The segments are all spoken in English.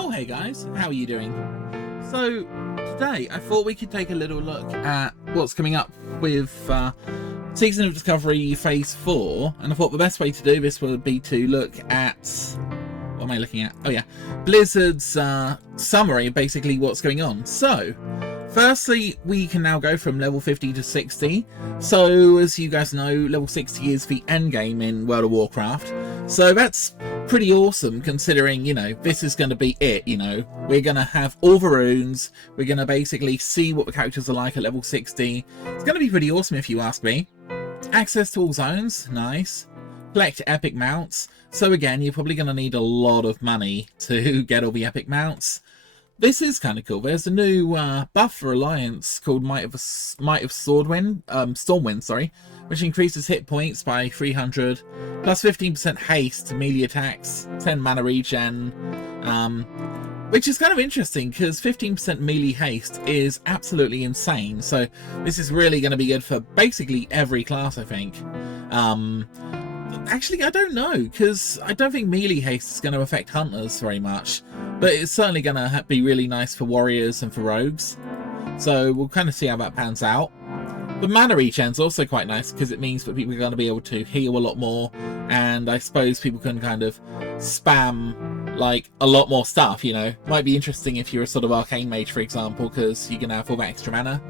Oh hey guys, how are you doing? So today I thought we could take a little look at what's coming up with Season of Discovery Phase 4, and I thought the best way to do this would be to look at, what am I looking at? Oh yeah, Blizzard's summary of basically what's going on. So firstly, we can now go from level 50 to 60. So as you guys know, level 60 is the end game in World of Warcraft. So that's pretty awesome, considering, you know, this is going to be it. You know, we're going to have all the runes, we're going to basically see what the characters are like at level 60. It's going to be pretty awesome if you ask me. Access to all zones, nice. Collect epic mounts. So again, you're probably going to need a lot of money to get all the epic mounts. This is kind of cool. There's a new buff for Alliance called Might of Stormwind, sorry, which increases hit points by 300, plus 15% haste to melee attacks, 10 mana regen, which is kind of interesting because 15% melee haste is absolutely insane. So this is really going to be good for basically every class, I think. Actually, I don't know, because I don't think melee haste is going to affect hunters very much, but it's certainly going to be really nice for warriors and for rogues. So we'll kind of see how that pans out. The mana regen is also quite nice because it means that people are going to be able to heal a lot more, and I suppose people can kind of spam like a lot more stuff, you know. Might be interesting if you're a sort of arcane mage, for example, because you can have all that extra mana.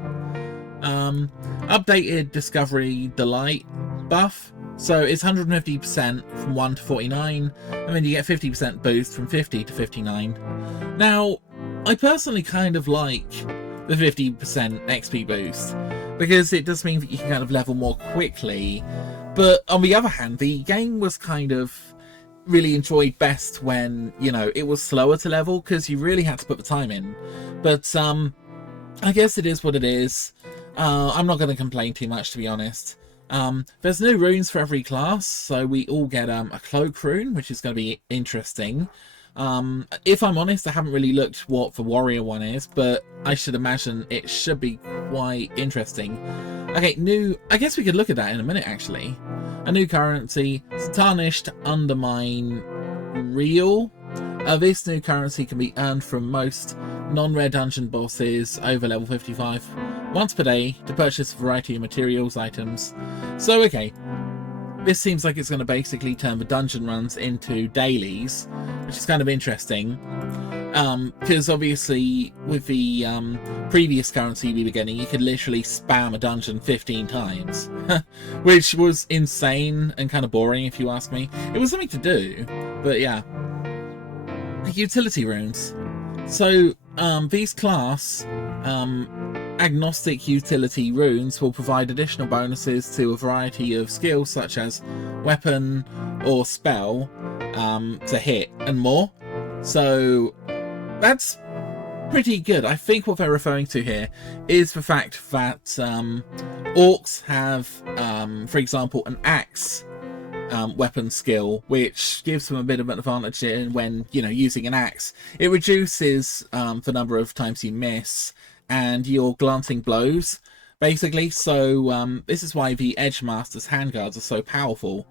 Updated Discovery Delight buff. So it's 150% from 1 to 49, and then you get 50% boost from 50 to 59. Now, I personally kind of like the 50% XP boost, because it does mean that you can kind of level more quickly. But on the other hand, the game was kind of really enjoyed best when, you know, it was slower to level, because you really had to put the time in. But I guess it is what it is. I'm not going to complain too much, to be honest. There's new runes for every class, so we all get a cloak rune, which is going to be interesting. If I'm honest, I haven't really looked what the warrior one is, but I should imagine it should be quite interesting. Okay, I guess we could look at that in a minute, actually. A new currency, Tarnished Undermine Real. This new currency can be earned from most non-rare dungeon bosses over level 55 once per day to purchase a variety of materials items. So okay, this seems like it's going to basically turn the dungeon runs into dailies, which is kind of interesting, because obviously with the previous currency we were getting, you could literally spam a dungeon 15 times, which was insane and kind of boring if you ask me. It was something to do, but yeah. Utility runes. So these class agnostic utility runes will provide additional bonuses to a variety of skills such as weapon or spell to hit and more. So that's pretty good. I think what they're referring to here is the fact that orcs have, for example, an axe weapon skill, which gives them a bit of an advantage in when, you know, using an axe. It reduces the number of times you miss and your glancing blows, basically. So this is why the Edge Master's handguards are so powerful,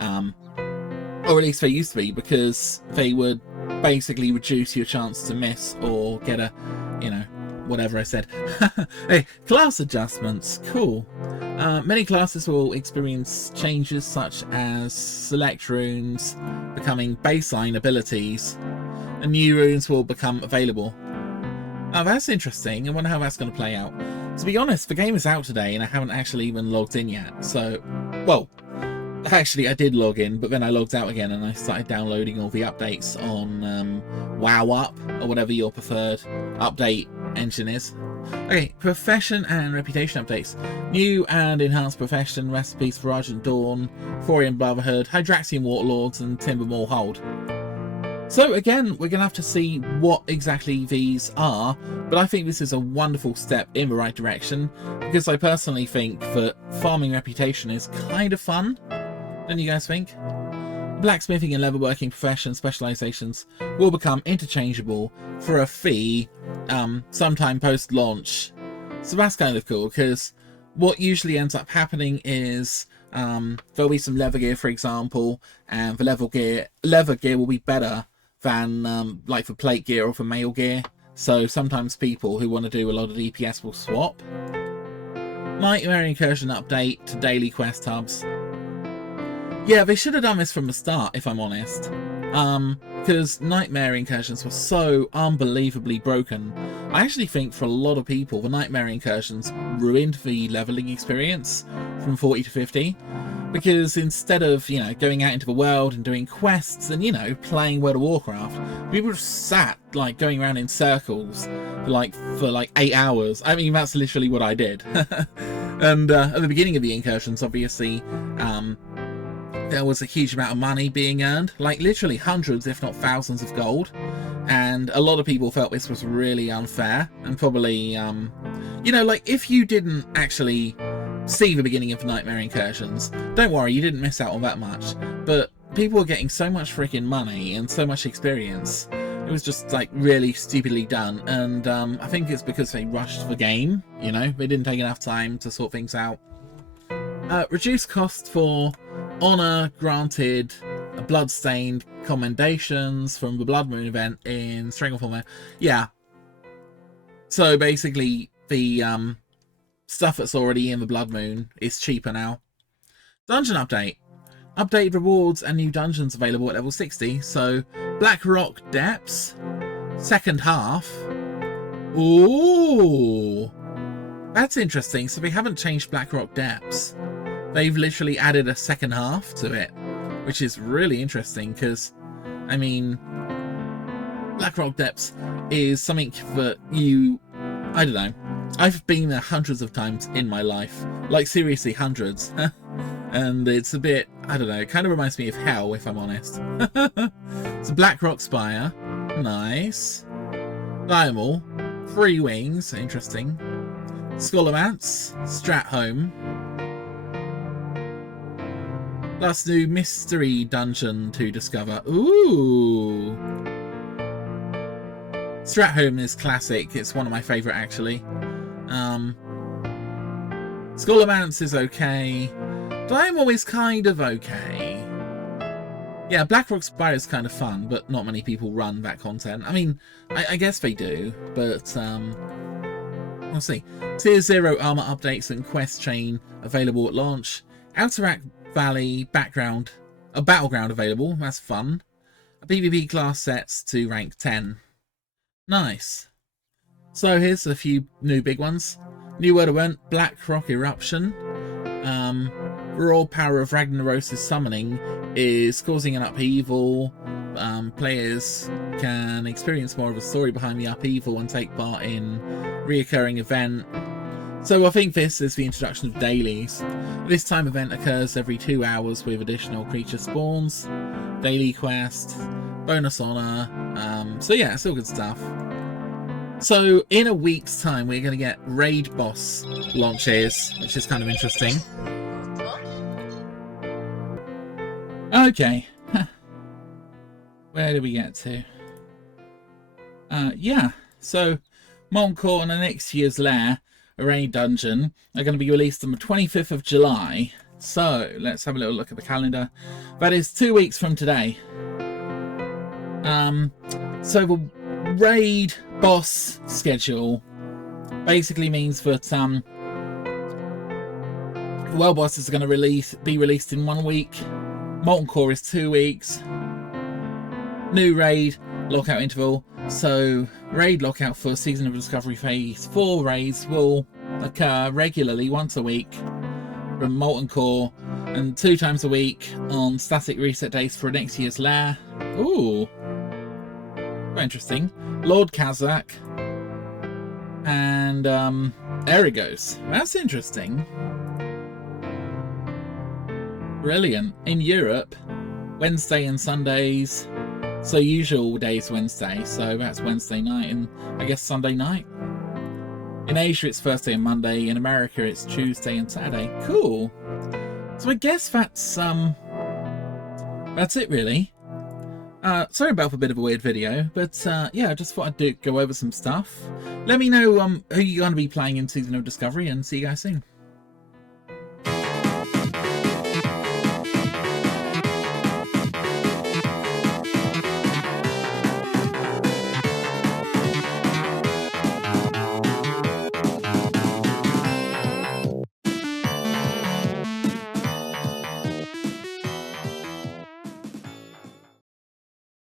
or at least they used to be, because they would basically reduce your chance to miss or get a, you know, whatever I said. Hey, class adjustments, cool. Many classes will experience changes such as select runes becoming baseline abilities, and new runes will become available. Oh, that's interesting. I wonder how that's going to play out. To be honest, the game is out today and I haven't actually even logged in yet. So, well, actually I did log in, but then I logged out again and I started downloading all the updates on WoW Up, or whatever your preferred update engine is. Okay, profession and reputation updates. New and enhanced profession recipes for Argent Dawn, Thorian Brotherhood, Hydraxian Warlords, and Timbermore Hold. So again, we're going to have to see what exactly these are, but I think this is a wonderful step in the right direction, because I personally think that farming reputation is kind of fun. Don't you guys think? Blacksmithing and leatherworking profession specializations will become interchangeable for a fee sometime post-launch. So that's kind of cool, because what usually ends up happening is there'll be some leather gear, for example, and the leather gear will be better than like for plate gear or for mail gear. So sometimes people who want to do a lot of DPS will swap. Nightmare Incursion update to daily quest hubs. Yeah, they should have done this from the start, if I'm honest. Because Nightmare Incursions were so unbelievably broken. I actually think for a lot of people, the Nightmare Incursions ruined the leveling experience from 40 to 50. Because instead of, you know, going out into the world and doing quests and, you know, playing World of Warcraft, people just sat, like, going around in circles for like 8 hours. I mean, that's literally what I did. And at the beginning of the incursions, obviously, there was a huge amount of money being earned, like literally hundreds, if not thousands of gold. And a lot of people felt this was really unfair and probably, you know, like if you didn't actually see the beginning of Nightmare Incursions, don't worry, you didn't miss out on that much. But people were getting so much freaking money and so much experience. It was just like really stupidly done, and I think it's because they rushed the game, you know, they didn't take enough time to sort things out. Reduced cost for honor granted bloodstained commendations from the Blood Moon event in Stranglethorn. Yeah. So basically the stuff that's already in the Blood Moon is cheaper now. Dungeon update. Updated rewards and new dungeons available at level 60. So Black Rock Depths, second half. Ooh, that's interesting. So they haven't changed Black Rock Depths. They've literally added a second half to it, which is really interesting because, I mean, Black Rock Depths is something that I don't know. I've been there hundreds of times in my life, like seriously hundreds. And it's a bit, I don't know, it kind of reminds me of hell, if I'm honest. It's a Black Rock Spire. Nice. Diamond. 3 wings. Interesting. Scholomance. Strathome. Plus new mystery dungeon to discover. Ooh. Strathome is classic. It's one of my favourite, actually. Scholomance is okay. Diamond is kind of okay. Yeah, Black Rock Spire is kind of fun, but not many people run that content. I mean, I guess they do, but we'll see. Tier 0 armor updates and quest chain available at launch. Alterac Valley battleground available. That's fun. A PvP class sets to rank 10. Nice. So here's a few new big ones. New word event, Black Rock Eruption. Raw power of Ragnaros' summoning is causing an upheaval. Players can experience more of a story behind the upheaval and take part in reoccurring event. So I think this is the introduction of dailies. This time event occurs every 2 hours with additional creature spawns, daily quest, bonus honor. So yeah, it's all good stuff. So in a week's time we're going to get raid boss launches, which is kind of interesting. Okay. Where did we get to? Yeah, so Molten Core and Onyxia's Lair, a raid dungeon, are going to be released on the 25th of July. So let's have a little look at the calendar. That is 2 weeks from today. So the raid boss schedule basically means that the world bosses are going to be released in 1 week. Molten Core is 2 weeks. New raid lockout interval. So raid lockout for Season of Discovery Phase 4 raids will occur regularly once a week from Molten Core and 2 times a week on static reset days for Onyxia's Lair. Ooh, quite interesting. Lord Kazzak and Azuregos. That's interesting. Brilliant. In Europe, Wednesday and Sundays. So usual days Wednesday, so that's Wednesday night and I guess Sunday night. In Asia it's Thursday and Monday. In America it's Tuesday and Saturday. Cool. So I guess that's it really. Sorry about a bit of a weird video, but yeah, I just thought I'd go over some stuff. Let me know who you're going to be playing in Season of Discovery, and see you guys soon.